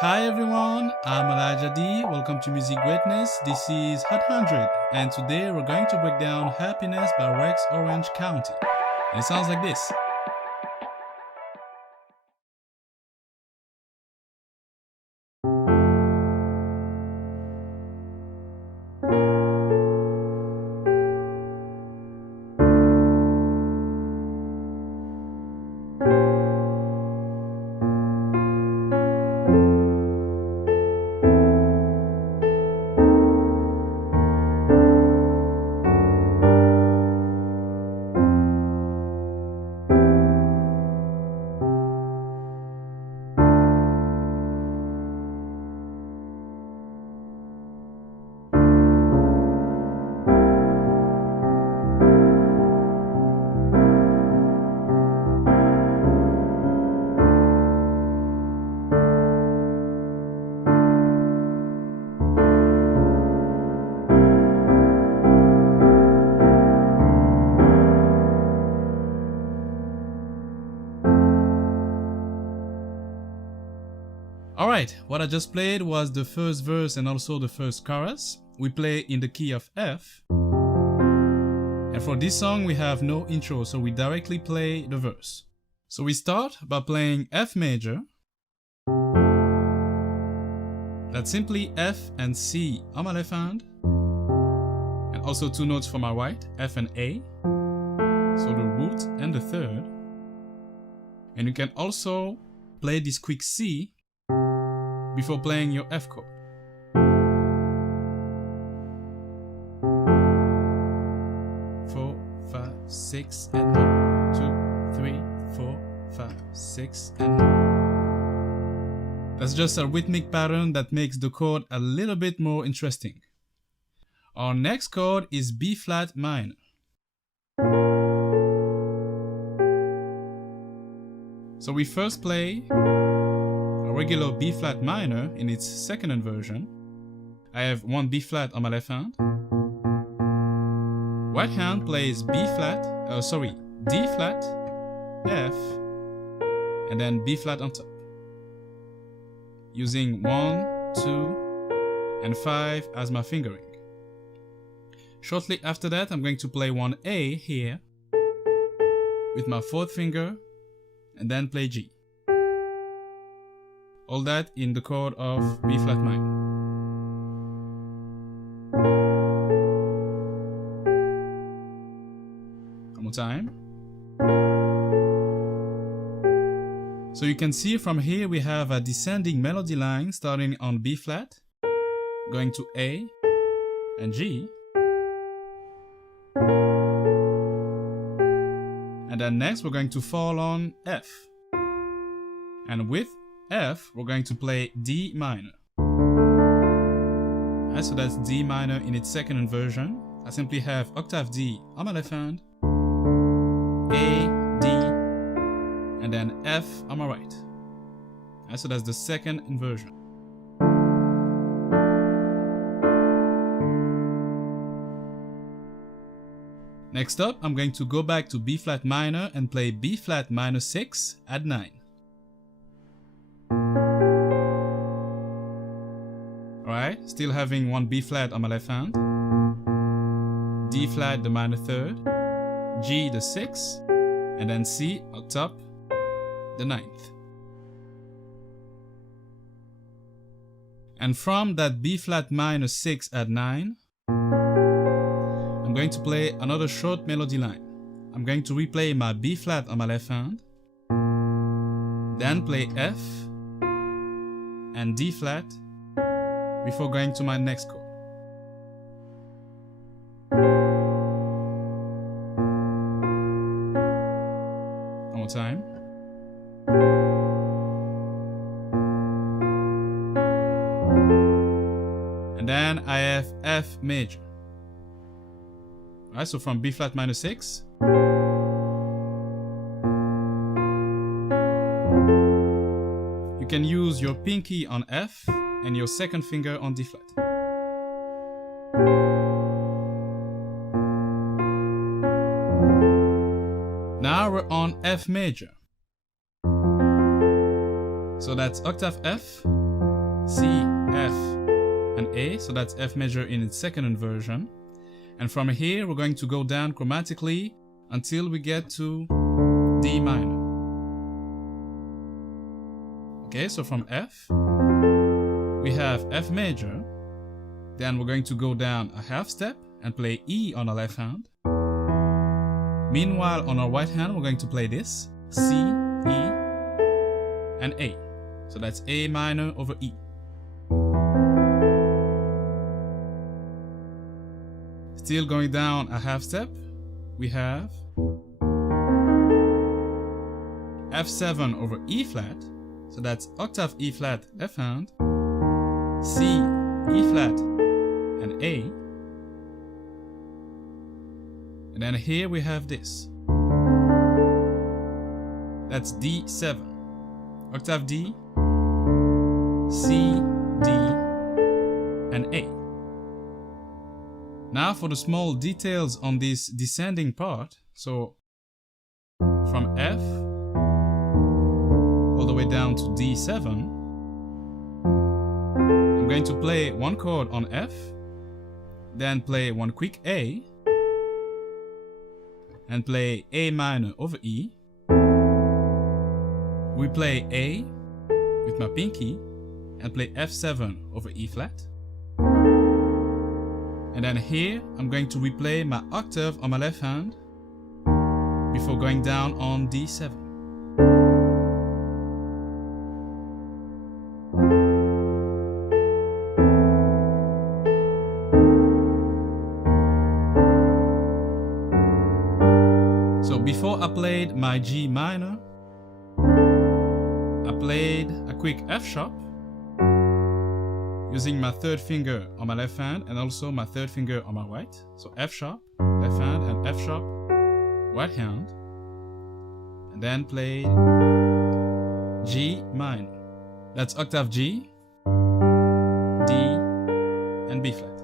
Hi everyone, I'm Elijah D. Welcome to Music Greatness. This is Hot 100, and today we're going to break down Happiness by Rex Orange County. And it sounds like this. Alright, what I just played was the first verse and also the first chorus. We play in the key of F. And for this song we have no intro, so we directly play the verse. So we start by playing F major. That's simply F and C on my left hand. And also two notes for my right, F and A. So the root and the third. And you can also play this quick C before playing your F chord. Four, 5, 6, and 1, 2, 3, 4, 5, 6, and 1. That's just a rhythmic pattern that makes the chord a little bit more interesting. Our next chord is B flat minor. So we first play regular B flat minor in its second inversion. I have one B flat on my left hand. Right hand plays D flat, F, and then B flat on top. Using 1, 2, and 5 as my fingering. Shortly after that, I'm going to play one A here with my fourth finger, and then play G. All that in the chord of B flat minor. One more time. So you can see from here we have a descending melody line starting on B flat, going to A and G. And then next we're going to fall on F. And with F, we're going to play D minor. So that's D minor in its second inversion. I simply have octave D on my left hand, A, D, and then F on my right. So that's the second inversion. Next up, I'm going to go back to B flat minor and play B flat minor 6 at 9. Alright, still having one B flat on my left hand, D flat the minor third, G the 6th, and then C on top, the 9th. And from that B flat minor 6 at 9, I'm going to play another short melody line. I'm going to replay my B flat on my left hand, then play F and D flat before going to my next chord. One more time. And then I have F major. Alright, so from B flat minor 6, you can use your pinky on F and your second finger on D flat. Now we're on F major. So that's octave F, C, F, and A, so that's F major in its second inversion. And from here, we're going to go down chromatically until we get to D minor. Okay, so from F, we have F major. Then we're going to go down a half step and play E on our left hand. Meanwhile, on our right hand, we're going to play this, C, E, and A. So that's A minor over E. Still going down a half step, we have F7 over E flat, so that's octave E flat left hand, C, E flat, and A. And then here we have this. That's D7, octave D, C, D, and A. Now for the small details on this descending part, so from F all the way down to D7, I'm going to play one chord on F, then play one quick A, and play A minor over E. We play A with my pinky and play F7 over E flat. And then here, I'm going to replay my octave on my left hand before going down on D7. So before I played my G minor, I played a quick F sharp using my third finger on my left hand and also my third finger on my right. So F sharp, left hand, and F sharp, right hand. And then played G minor. That's octave G, D, and B flat.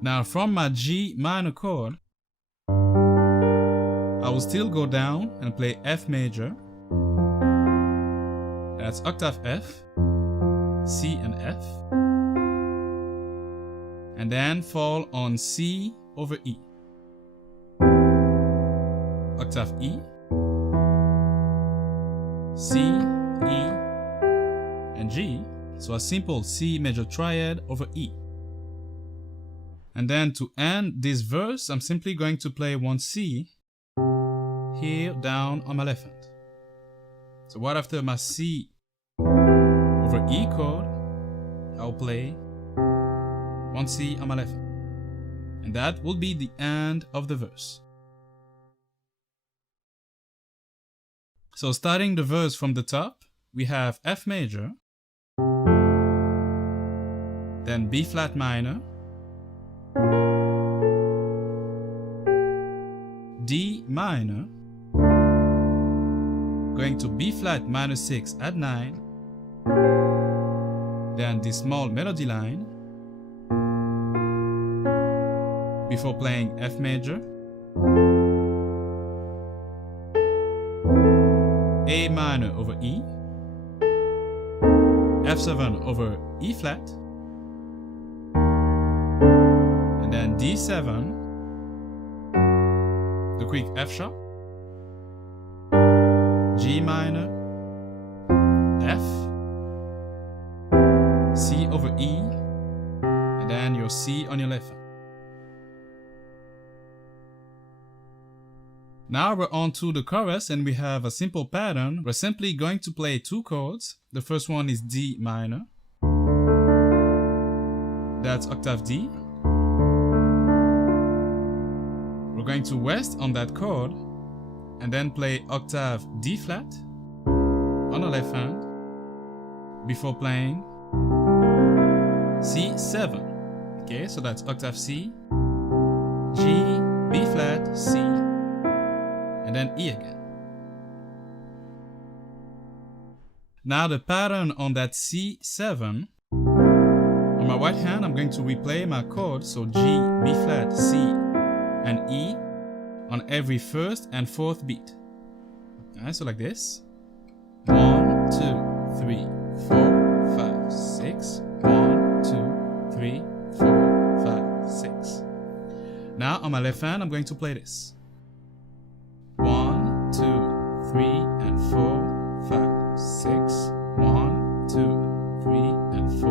Now from my G minor chord, I will still go down and play F major. That's octave F, C and F, and then fall on C over E, octave E, C, E, and G, so a simple C major triad over E. And then to end this verse, I'm simply going to play one C here down on my left hand. So right after my C over E chord, I'll play one C on my left hand. And that will be the end of the verse. So starting the verse from the top, we have F major, then B flat minor, D minor, going to B flat minor 6 at 9, then this small melody line, before playing F major, A minor over E, F7 over E flat, and then D7, the quick F sharp, G minor, F, C over E, and then your C on your left hand. Now we're on to the chorus and we have a simple pattern. We're simply going to play two chords. The first one is D minor. That's octave D. We're going to rest on that chord and then play octave D flat on the left hand before playing C7. Okay, so that's octave C, G, B flat, C, and then E again. Now the pattern on that C7, on my right hand I'm going to replay my chords, so G, B flat, C, and E on every first and fourth beat. Alright, so like this. 1, 2, 3, 4, on my left hand, I'm going to play this. 1, 2, 3, and 4, 5, 6. 1, 2, 3, and 4,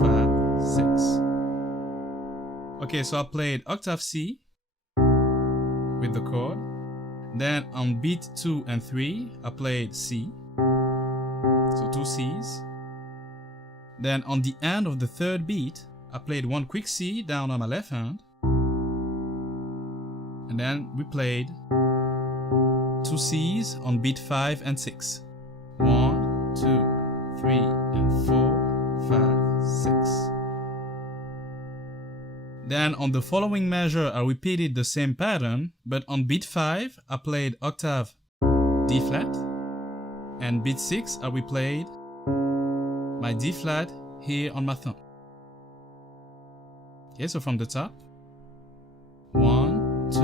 5, 6. Okay, so I played octave C with the chord. Then on beat 2 and 3, I played C. So 2 C's. Then on the end of the third beat, I played one quick C down on my left hand. And then we played 2 C's on beat 5 and 6. 1, 2, 3, and 4, 5, 6. Then on the following measure, I repeated the same pattern, but on beat 5, I played octave D flat, and beat 6, I replayed my D flat here on my thumb. Okay, so from the top, 1, 2,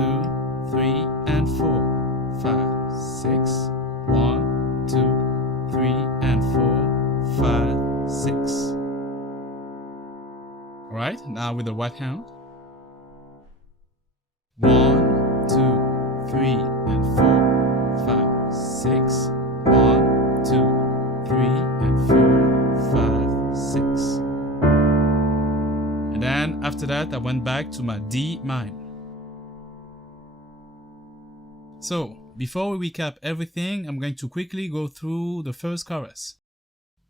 3, and 4, 5, 6. 1, 2, 3, and 4, 5, 6. Alright, now with the right hand. 1, 2, 3, and 4, 5, 6. 1, 2, 3, and 4, 5, 6. And then after that, I went back to my D minor. So, before we recap everything, I'm going to quickly go through the first chorus.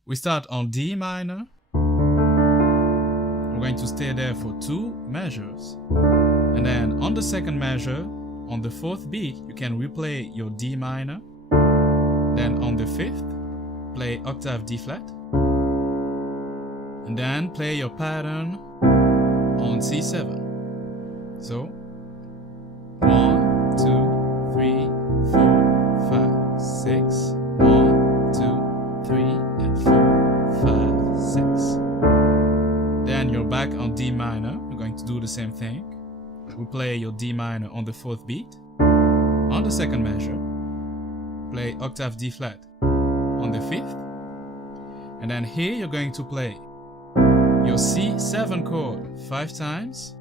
We start on D minor. We're going to stay there for 2 measures. And then on the second measure, on the 4th beat, you can replay your D minor. Then on the 5th, play octave D flat. And then play your pattern on C7. So, 1, 2, 3, 4, 5, 6. 1, 2, 3, and 4, 5, 6. Then you're back on D minor. You're going to do the same thing. We play your D minor on the 4th beat. On the second measure, play octave D flat on the 5th. And then here you're going to play your C7 chord 5 times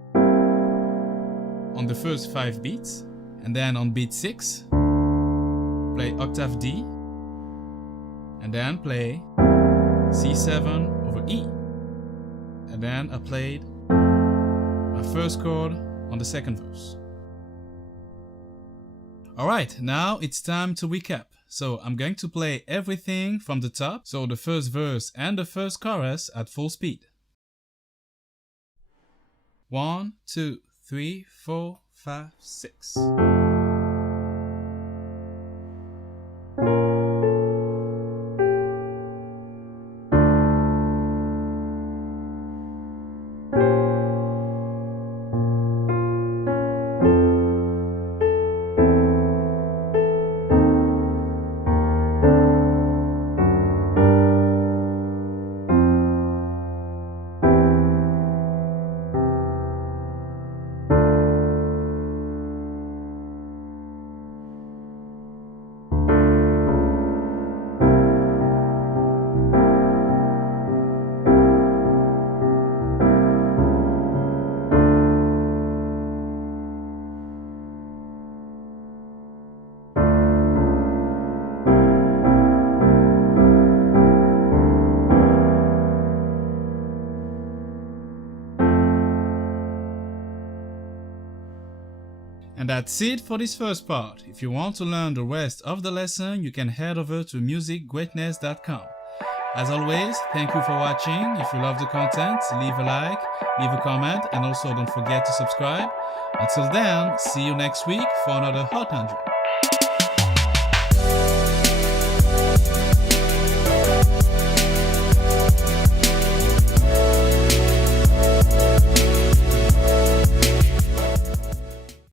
on the first 5 beats. And then on beat 6, play octave D. And then play C7 over E. And then I played my first chord on the second verse. Alright, now it's time to recap. So I'm going to play everything from the top, so the first verse and the first chorus at full speed. 1, 2, 3, 4, 5, 6. And that's it for this first part. If you want to learn the rest of the lesson, you can head over to musicgreatness.com. As always, thank you for watching. If you love the content, leave a like, leave a comment, and also don't forget to subscribe. Until then, see you next week for another Hot 100.